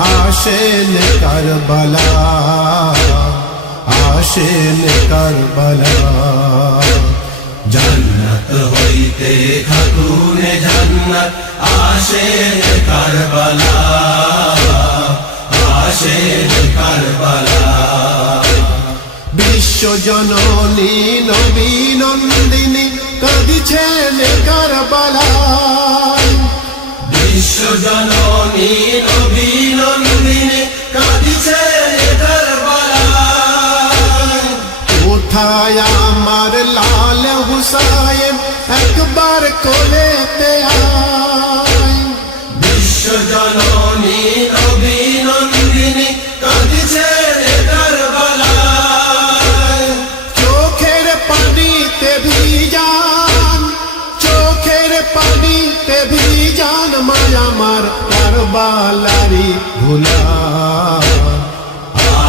আসেন কারবালা আসেন কারবালা জান্নাত হইতে খাতুনে জান্নাত আসে কারবালা আসে কারবালা বিশ্ব জননী নবী নন্দিনী কাঁদিছেন কারবালায় বিশ্ব জননী নবী নন্দিনী কাঁদিছে কোথায় আমার লাল হুসাইন একবার কোলেতে আয়। বিশ্ব জননী মায়ামার কারবালারি ভুলা।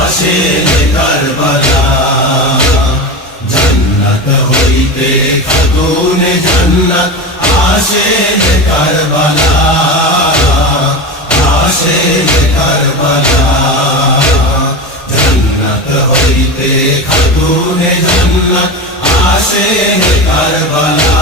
আসে কারবালা, জান্নাত হইতে খাতুনে জান্নাত। আসে কারবালা আসে কারবালা, জান্নাত হইতে খাতুনে জান্নাত। আসে কারবালা।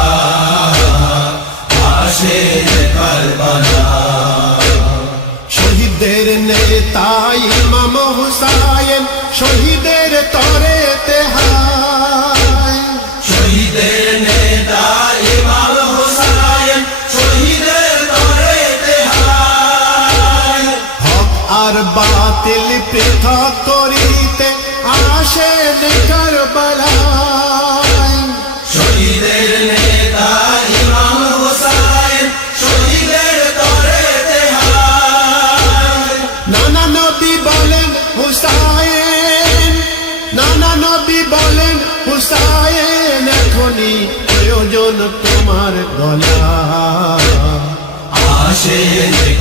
শহীদের নেতা ইমাম হুসাইন শহীদের তরে তেহায় শহীদের নেতা ইমাম হুসাইন শহীদের তরে তেহায় হক আর বাতিল পৃথক করিতে আসেন কারবালায়। বলেন হুসাইন এখনই প্রয়োজন তোমার গলা। আসে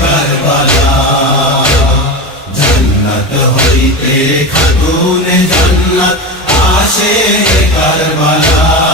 কারবালা জন্নত হইতে খাগুন জন্নত আসে কারবালা।